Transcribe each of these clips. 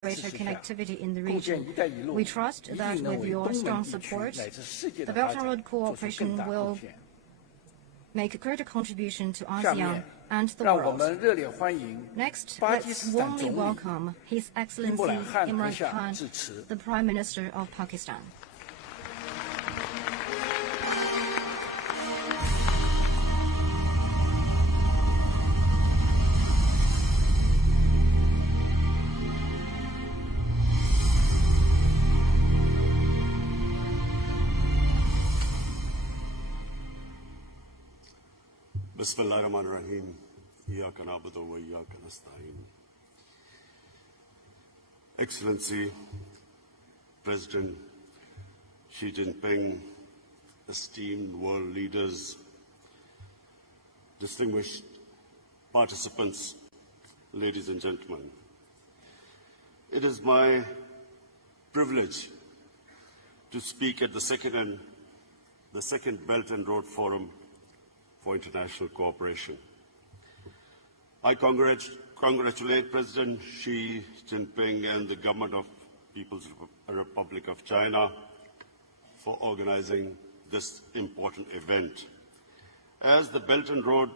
greater connectivity in the region. We trust that with your strong support, the Belt and Road cooperation will make a greater contribution to ASEAN and the world. Next, let's warmly welcome His Excellency Imran Khan, the Prime Minister of Pakistan. Bismillahirrahmanirrahim. Iyyaka na'budu wa iyyaka nasta'in. Excellency, President Xi Jinping, esteemed world leaders, distinguished participants, ladies and gentlemen. It is my privilege to speak at the second Belt and Road Forum for International Cooperation. I congratulate President Xi Jinping and the government of People's Republic of China for organizing this important event. As the Belt and Road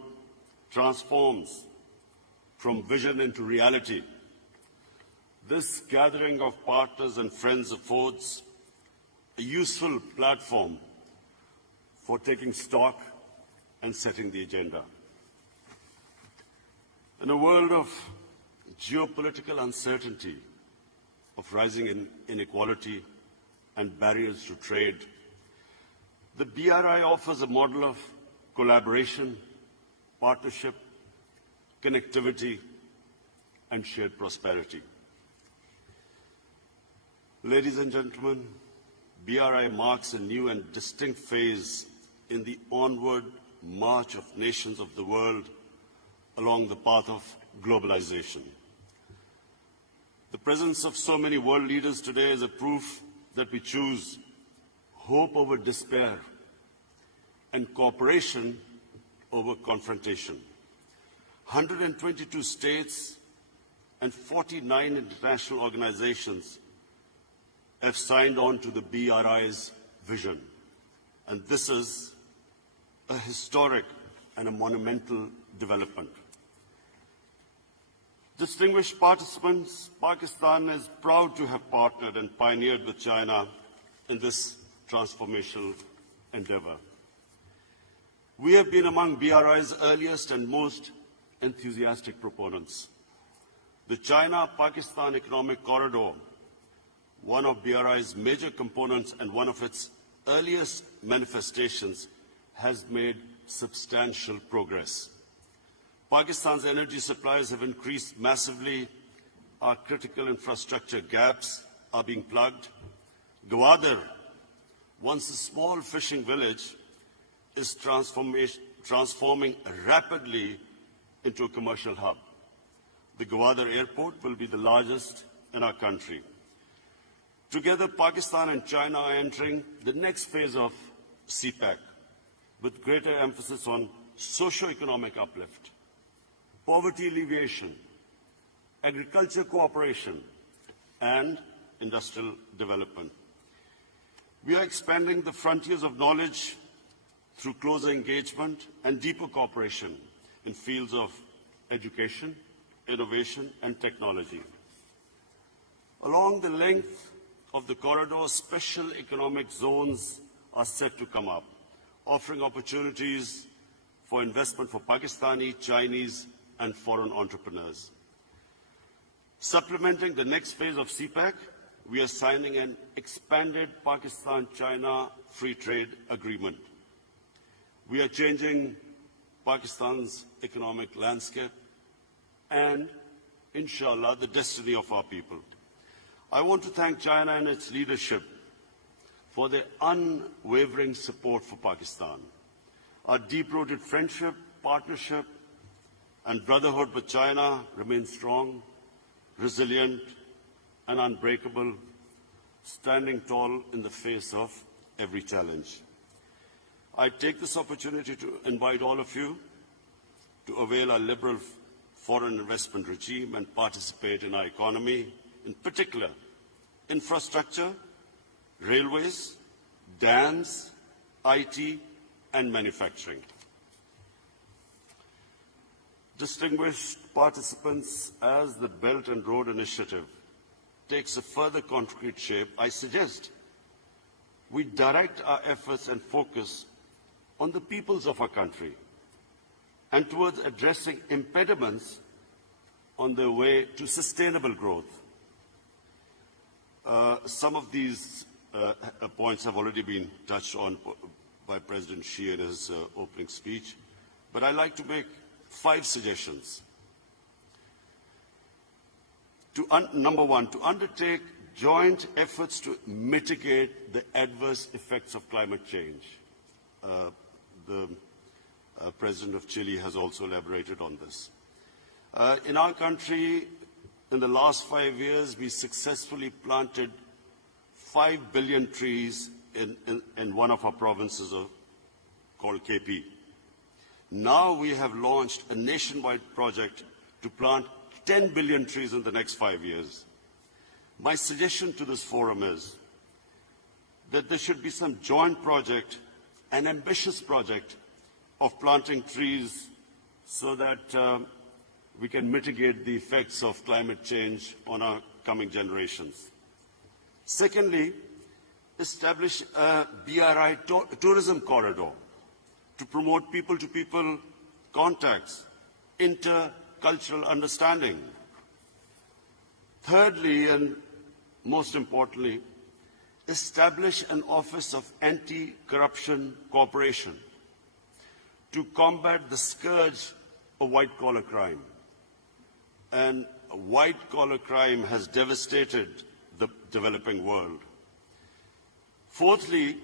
transforms from vision into reality, this gathering of partners and friends affords a useful platform for taking stock and setting the agenda. In a world of geopolitical uncertainty, of rising inequality and barriers to trade, the BRI offers a model of collaboration, partnership, connectivity, and shared prosperity. Ladies and gentlemen, BRI marks a new and distinct phase in the onward march of nations of the world along the path of globalization. The presence of so many world leaders today is a proof that we choose hope over despair and cooperation over confrontation. 122 states and 49 international organizations have signed on to the BRI's vision, and this is a historic and a monumental development. Distinguished participants, Pakistan is proud to have partnered and pioneered with China in this transformational endeavor. We have been among BRI's earliest and most enthusiastic proponents. The China-Pakistan Economic Corridor, one of BRI's major components and one of its earliest manifestations, has made substantial progress. Pakistan's energy supplies have increased massively. Our critical infrastructure gaps are being plugged. Gwadar, once a small fishing village, is transforming rapidly into a commercial hub. The Gwadar airport will be the largest in our country. Together, Pakistan and China are entering the next phase of CPEC, with greater emphasis on socio-economic uplift, poverty alleviation, agriculture cooperation, and industrial development. We are expanding the frontiers of knowledge through closer engagement and deeper cooperation in fields of education, innovation, and technology. Along the length of the corridor, special economic zones are set to come up, offering opportunities for investment for Pakistani, Chinese, and foreign entrepreneurs. Supplementing the next phase of CPEC, we are signing an expanded Pakistan-China free trade agreement. We are changing Pakistan's economic landscape and, inshallah, the destiny of our people. I want to thank China and its leadership for their unwavering support for Pakistan. Our deep-rooted friendship, partnership, and brotherhood with China remains strong, resilient, and unbreakable, standing tall in the face of every challenge. I take this opportunity to invite all of you to avail our liberal foreign investment regime and participate in our economy in particular infrastructure, railways, dams, IT, and manufacturing. Distinguished participants, as the Belt and Road Initiative takes a further concrete shape, I suggest we direct our efforts and focus on the peoples of our country and towards addressing impediments on their way to sustainable growth. Some of these points have already been touched on by President Xi in his opening speech, but I'd like to make 5 suggestions. Number 1, to undertake joint efforts to mitigate the adverse effects of climate change. The President of Chile has also elaborated on this. In our country, in the last 5 years, we successfully planted 5 billion trees in one of our provinces called KP. Now we have launched a nationwide project to plant 10 billion trees in the next 5 years. My suggestion to this forum is that there should be some joint project, an ambitious project of planting trees so that we can mitigate the effects of climate change on our coming generations. Secondly, establish a BRI tourism corridor to promote people-to-people contacts, intercultural understanding. Thirdly, and most importantly, establish an Office of Anti-Corruption Cooperation to combat the scourge of white-collar crime. And white-collar crime has devastated the developing world. Fourthly,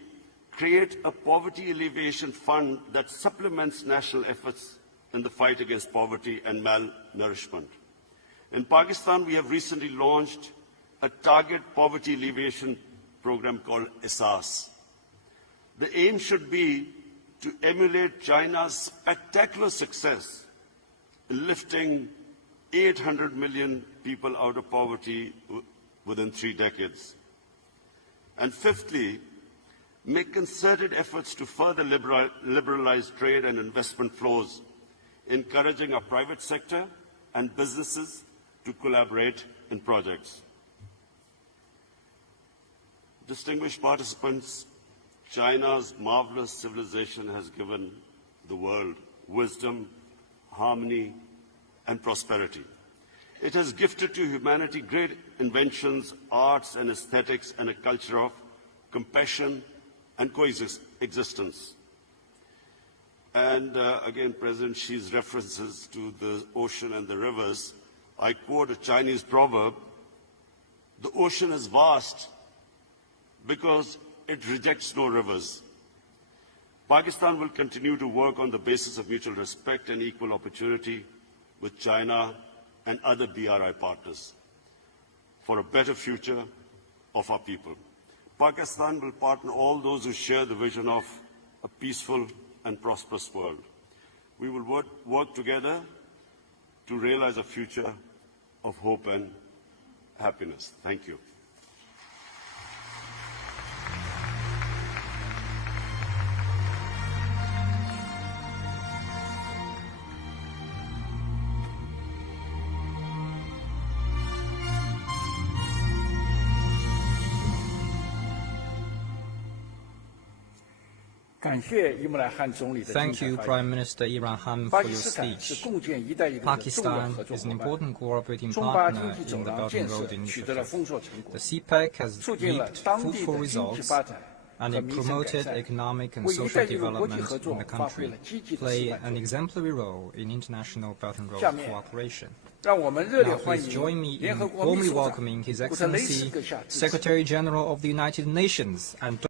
create a poverty alleviation fund that supplements national efforts in the fight against poverty and malnourishment. In Pakistan, we have recently launched a target poverty alleviation program called ESAS. The aim should be to emulate China's spectacular success in lifting 800 million people out of poverty within 3 decades. And fifthly, make concerted efforts to further liberalize trade and investment flows, encouraging our private sector and businesses to collaborate in projects. Distinguished participants, China's marvelous civilization has given the world wisdom, harmony, and prosperity. It has gifted to humanity great inventions, arts and aesthetics, and a culture of compassion and coexistence. And again, President Xi's references to the ocean and the rivers, I quote a Chinese proverb, "The ocean is vast because it rejects no rivers." Pakistan will continue to work on the basis of mutual respect and equal opportunity with China and other BRI partners for a better future of our people. Pakistan will partner all those who share the vision of a peaceful and prosperous world. We will work together to realize a future of hope and happiness. Thank you. Thank you, Prime Minister Imran Khan, for your speech. Pakistan is an important cooperating partner in the Belt and Road Initiative. The CPEC has reaped fruitful results, and it promoted economic and social development in the country, playing an exemplary role in international Belt and Road cooperation. Now, please join me in warmly welcoming His Excellency, Secretary General of the United Nations, and